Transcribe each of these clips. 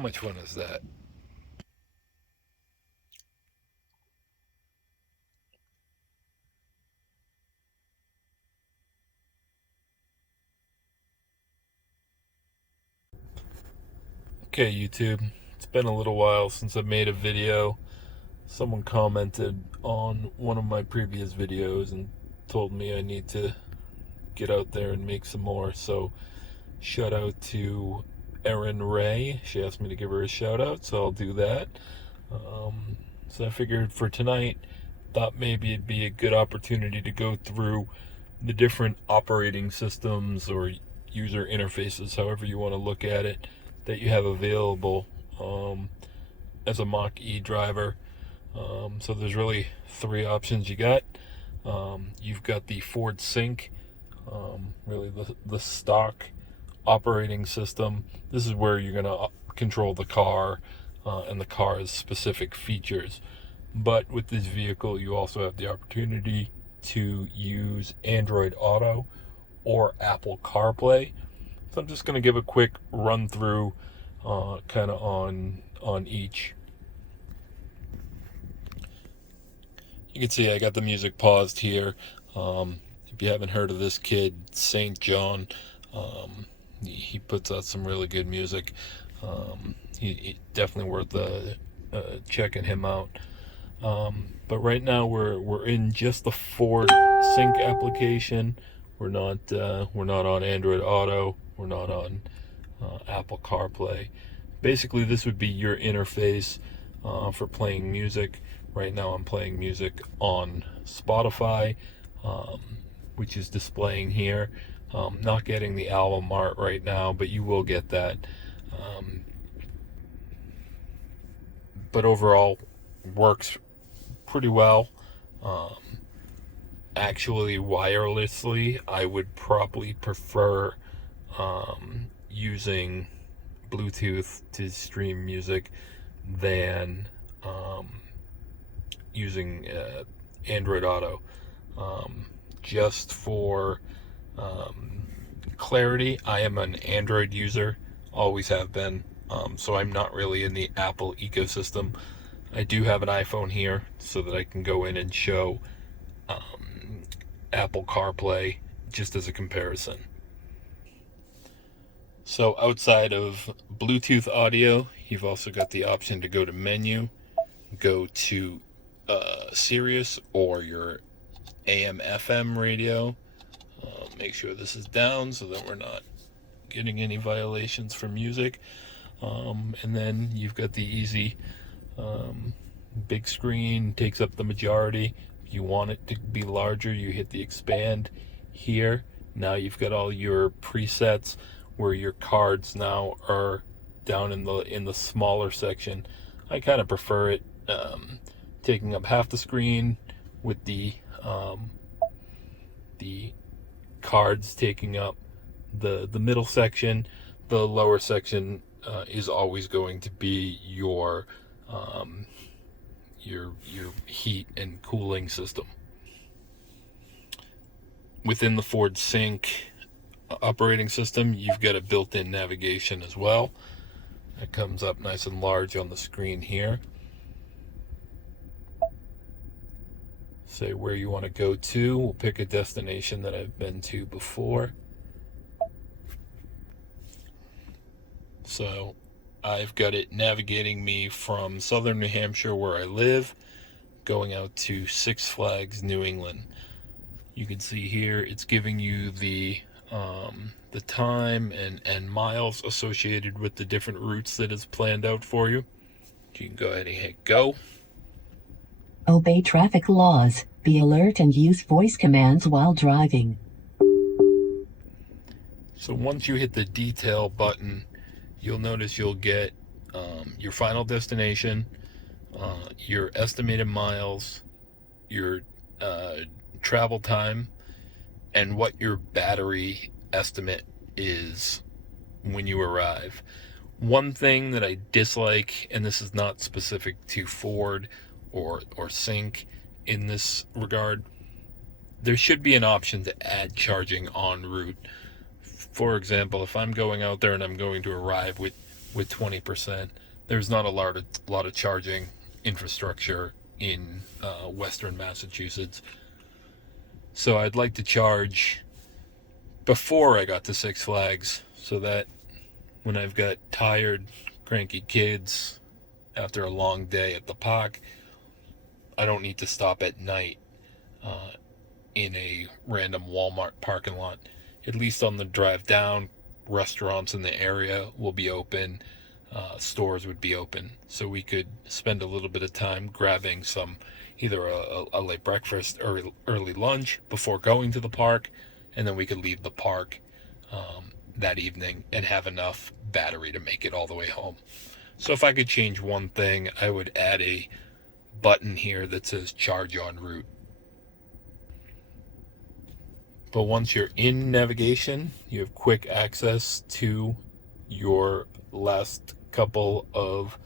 How much fun is that? Okay, YouTube. It's been a little while since I made a video. Someone commented on one of my previous videos and told me I need to get out there and make some more. So, shout out to Erin Ray. She asked me to give her a shout out, so I'll do that. So I figured for tonight, thought maybe it'd be a good opportunity to go through the different operating systems or user interfaces, however you want to look at it, that you have available as a Mach-E driver. So there's really three options you got. You've got the Ford Sync, really the stock operating system. This is where you're going to control the car and the car's specific features. But with this vehicle, you also have the opportunity to use Android Auto or Apple Carplay. So I'm just going to give a quick run through kind of on each. You can see I got the music paused here. If you haven't heard of this kid, St. John, he puts out some really good music. He definitely worth checking him out. But right now we're in just the Ford Sync application. We're not on Android Auto. We're not on Apple CarPlay. Basically, this would be your interface for playing music. Right now, I'm playing music on Spotify, which is displaying here. Not getting the album art right now, but you will get that. But overall, works pretty well. Actually, wirelessly, I would probably prefer using Bluetooth to stream music than using Android Auto. Just for clarity, I am an Android user, always have been. So I'm not really in the Apple ecosystem. I do have an iPhone here so that I can go in and show Apple CarPlay just as a comparison. So outside of Bluetooth audio, you've also got the option to go to menu, go to Sirius or your AM/FM radio. Make sure this is down so that we're not getting any violations for music. And then you've got the easy big screen, takes up the majority. If you want it to be larger, you hit the expand here. Now you've got all your presets where your cards now are down in the smaller section. I kind of prefer it taking up half the screen with the cards taking up the middle section. The lower section is always going to be your heat and cooling system. Within the Ford Sync operating system, you've got a built-in navigation as well. It comes up nice and large on the screen here. Say where you want to go to. We'll pick a destination that I've been to before. So I've got it navigating me from southern New Hampshire, where I live, going out to Six Flags New England. You can see here it's giving you the time and miles associated with the different routes that is planned out for you. You can go ahead and hit go. Obey traffic laws, be alert, and use voice commands while driving. So once you hit the detail button, you'll notice you'll get your final destination, your estimated miles, your travel time, and what your battery estimate is when you arrive. One thing that I dislike, and this is not specific to Ford or Sync in this regard, there should be an option to add charging en route. For example, if I'm going out there and I'm going to arrive with with 20%. There's not a lot of charging infrastructure in Western Massachusetts. So I'd like to charge before I got to Six Flags so that when I've got tired, cranky kids after a long day at the park, I don't need to stop at night in a random Walmart parking lot. At least on the drive down, restaurants in the area will be open, stores would be open, so we could spend a little bit of time grabbing some, either a late breakfast or early lunch before going to the park, and then we could leave the park that evening and have enough battery to make it all the way home. So if I could change one thing, I would add a button here that says charge en route. But once you're in navigation, you have quick access to your last couple of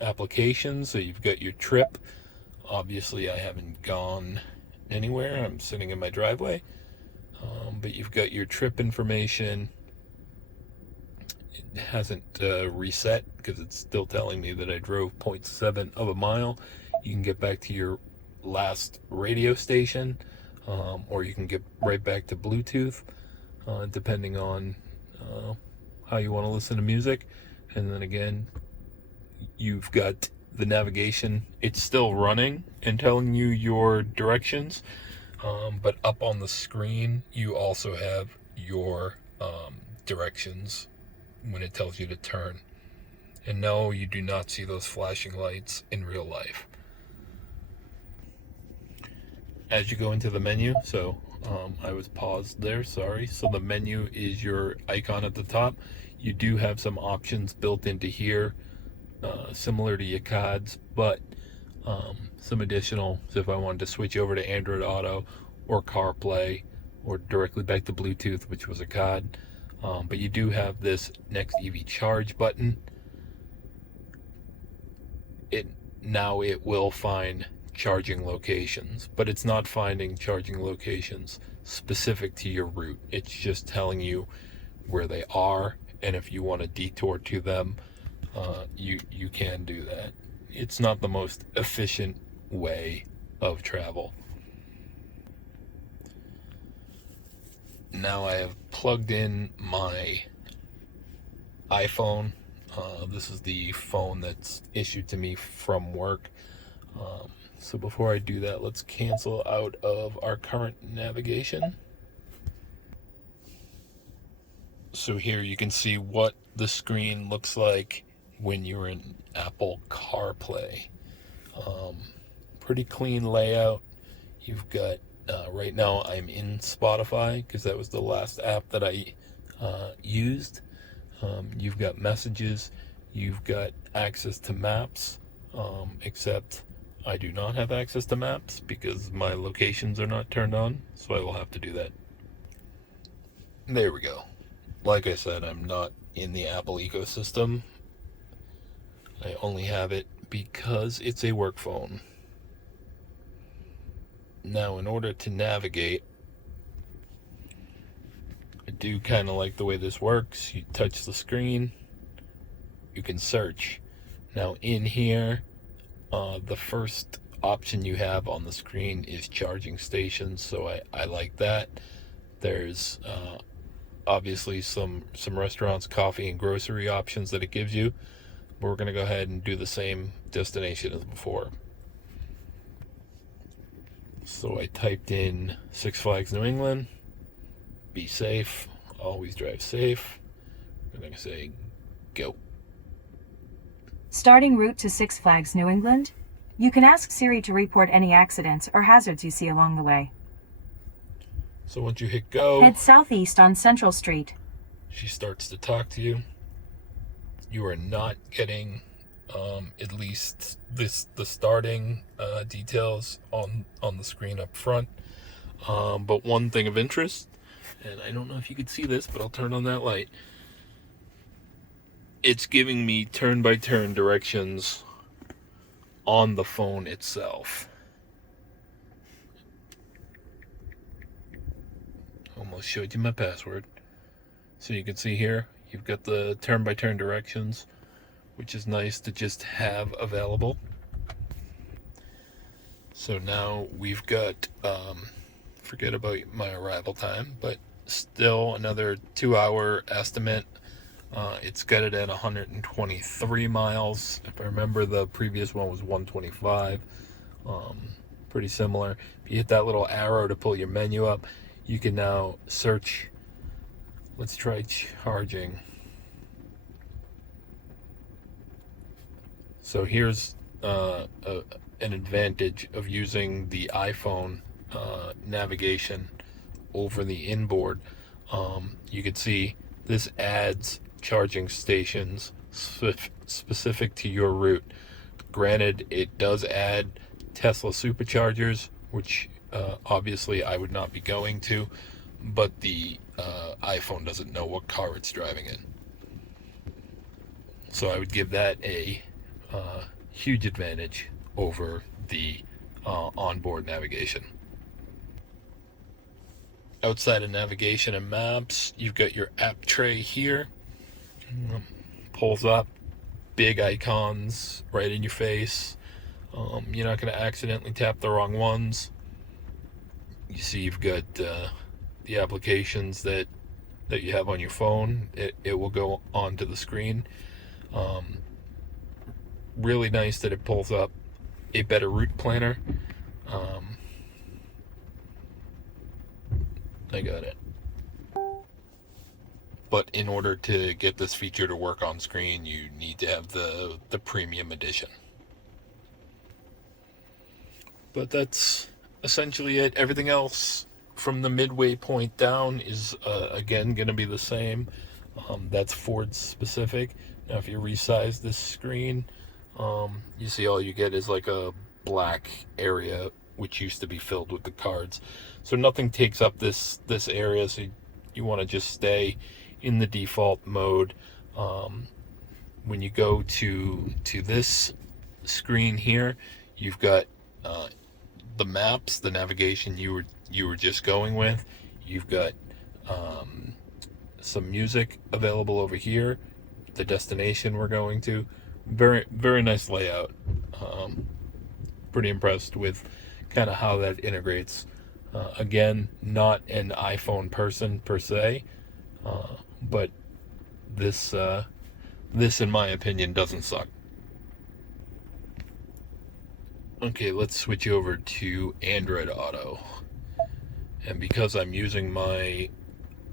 applications. So you've got your trip. Obviously, I haven't gone anywhere. I'm sitting in my driveway. But you've got your trip information. It hasn't reset because it's still telling me that I drove 0.7 of a mile. You can get back to your last radio station. Or you can get right back to Bluetooth, depending on how you want to listen to music. And then again, you've got the navigation. It's still running and telling you your directions, but up on the screen, you also have your directions when it tells you to turn. And no, you do not see those flashing lights in real life. As you go into the menu, so I was paused there, sorry. So the menu is your icon at the top. You do have some options built into here, similar to your cards, but some additional. So if I wanted to switch over to Android Auto or CarPlay or directly back to Bluetooth, which was a card, but you do have this Next EV Charge button. Now it will find charging locations, but it's not finding charging locations specific to your route. It's just telling you where they are, and if you want to detour to them, you can do that. It's not the most efficient way of travel. Now I have plugged in my iPhone. This is the phone that's issued to me from work. So before I do that, let's cancel out of our current navigation. So here you can see what the screen looks like when you're in Apple CarPlay. Pretty clean layout. You've got, right now I'm in Spotify because that was the last app that I used. You've got messages. You've got access to maps, except I do not have access to maps because my locations are not turned on, so I will have to do that. There we go. Like I said, I'm not in the Apple ecosystem. I only have it because it's a work phone. Now, in order to navigate, I do kind of like the way this works. You touch the screen, you can search. Now, in here, the first option you have on the screen is charging stations, so I like that. There's obviously some restaurants, coffee, and grocery options that it gives you. But we're going to go ahead and do the same destination as before. So I typed in Six Flags New England. Be safe. Always drive safe. I'm going to say go. Starting route to Six Flags New England. You can ask Siri to report any accidents or hazards you see along the way. So once you hit go, Head southeast on Central Street. she starts to talk to you. You are not getting at least the starting details on the screen up front. But one thing of interest, and I don't know if you could see this, but I'll turn on that light. It's giving me turn-by-turn directions on the phone itself. Almost showed you my password. So you can see here, You've got the turn-by-turn directions, which is nice to just have available. So now we've got, forget about my arrival time, but still another 2-hour estimate. It's got it at 123 miles. If I remember, the previous one was 125. Pretty similar. If you hit that little arrow to pull your menu up, you can now search. Let's try charging. So here's an advantage of using the iPhone navigation over the inboard. You can see this adds charging stations specific to your route. Granted, it does add Tesla superchargers, which obviously I would not be going to, but the iPhone doesn't know what car it's driving in. So I would give that a huge advantage over the onboard navigation. Outside of navigation and maps, you've got your app tray here. Pulls up, big icons right in your face. You're not going to accidentally tap the wrong ones. You see you've got the applications that you have on your phone. It will go onto the screen. Really nice that it pulls up a better route planner. I got it. But in order to get this feature to work on screen, you need to have the premium edition. But that's essentially it. Everything else from the midway point down is again going to be the same. That's Ford specific. Now if you resize this screen, you see all you get is like a black area which used to be filled with the cards. So nothing takes up this area, so you want to just stay in the default mode. When you go to this screen here, you've got the maps, the navigation you were just going with. You've got some music available over here, the destination we're going to. Very, very nice layout. Pretty impressed with kind of how that integrates. Again, not an iPhone person per se, but this in my opinion doesn't suck. Okay, let's switch over to Android Auto. And because I'm using my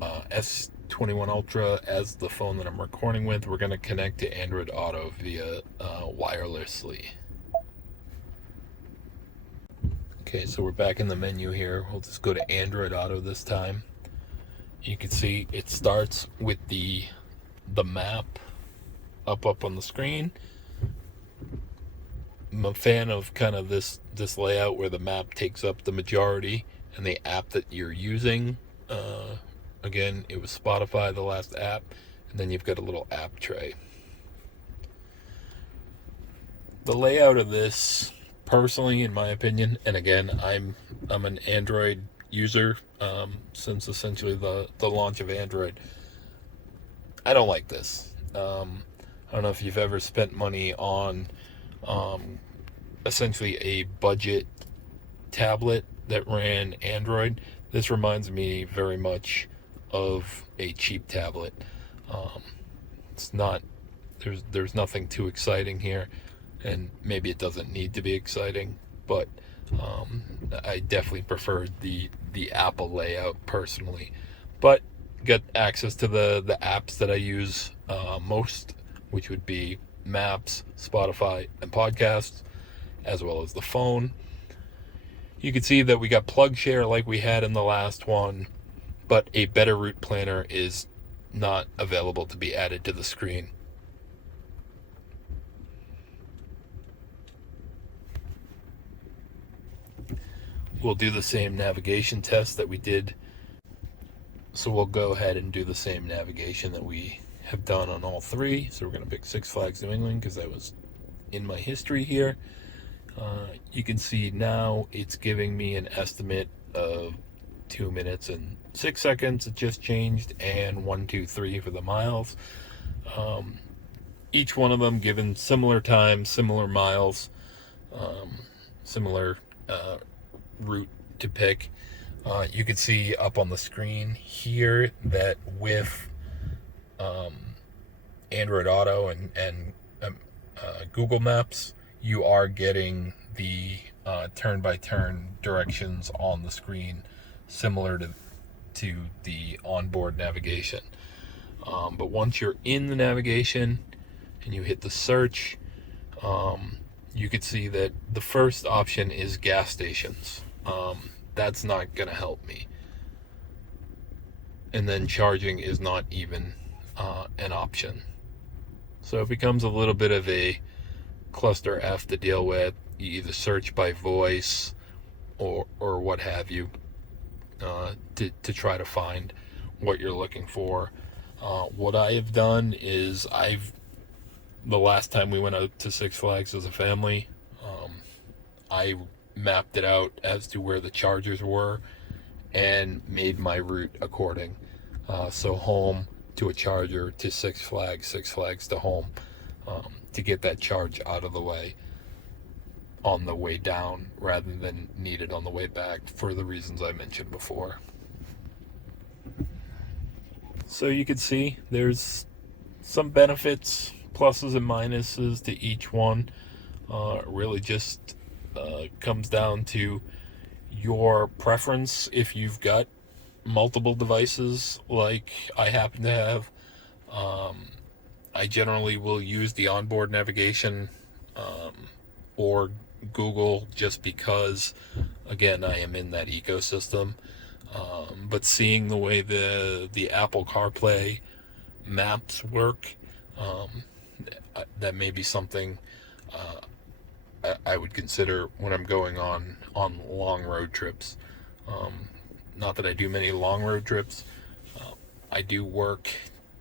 S21 Ultra as the phone that I'm recording with, we're going to connect to Android Auto via wirelessly. Okay, so we're back in the menu here. We'll just go to Android Auto this time. You can see it starts with the map up on the screen. I'm a fan of kind of this layout where the map takes up the majority and the app that you're using. Again, it was Spotify, the last app, and then you've got a little app tray. The layout of this, personally, in my opinion, and again, I'm an Android user since essentially the launch of Android. I don't like this. I don't know if you've ever spent money on essentially a budget tablet that ran Android. This reminds me very much of a cheap tablet. It's not, there's nothing too exciting here, and maybe it doesn't need to be exciting, but I definitely preferred the Apple layout personally. But get access to the apps that I use most, which would be Maps, Spotify, and podcasts, as well as the phone. You can see that we got plug share like we had in the last one, but a better route planner is not available to be added to the screen. We'll do the same navigation test that we did. So we'll go ahead and do the same navigation that we have done on all three. So we're going to pick Six Flags New England because that was in my history here. You can see now it's giving me an estimate of 2 minutes and 6 seconds it just changed, and 123 for the miles. Each one of them given similar times, similar miles, similar route to pick. You can see up on the screen here that with Android Auto and Google Maps, you are getting the turn-by-turn directions on the screen, similar to the onboard navigation. But once you're in the navigation and you hit the search, you can see that the first option is gas stations. That's not going to help me. And then charging is not even an option. So it becomes a little bit of a cluster F to deal with. You either search by voice or what have you to try to find what you're looking for. What I have done is the last time we went out to Six Flags as a family, I mapped it out as to where the chargers were and made my route according. So home to a charger to Six Flags to home, to get that charge out of the way on the way down rather than needed on the way back for the reasons I mentioned before. So you can see there's some benefits, pluses and minuses to each one. It really just comes down to your preference. If you've got multiple devices like I happen to have, I generally will use the onboard navigation or Google, just because, again, I am in that ecosystem. But seeing the way the Apple Carplay maps work, that may be something I would consider when I'm going on long road trips. Not that I do many long road trips. I do work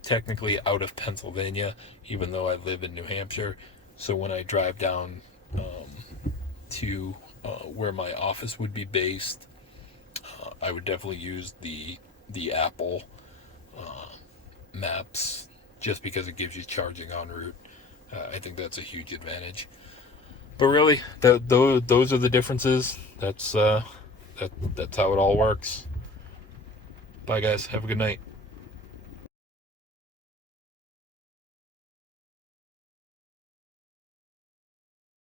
technically out of Pennsylvania, even though I live in New Hampshire. So when I drive down to where my office would be based, I would definitely use the Apple maps, just because it gives you charging en route. I think that's a huge advantage. But really, those are the differences. That's how it all works. Bye, guys. Have a good night.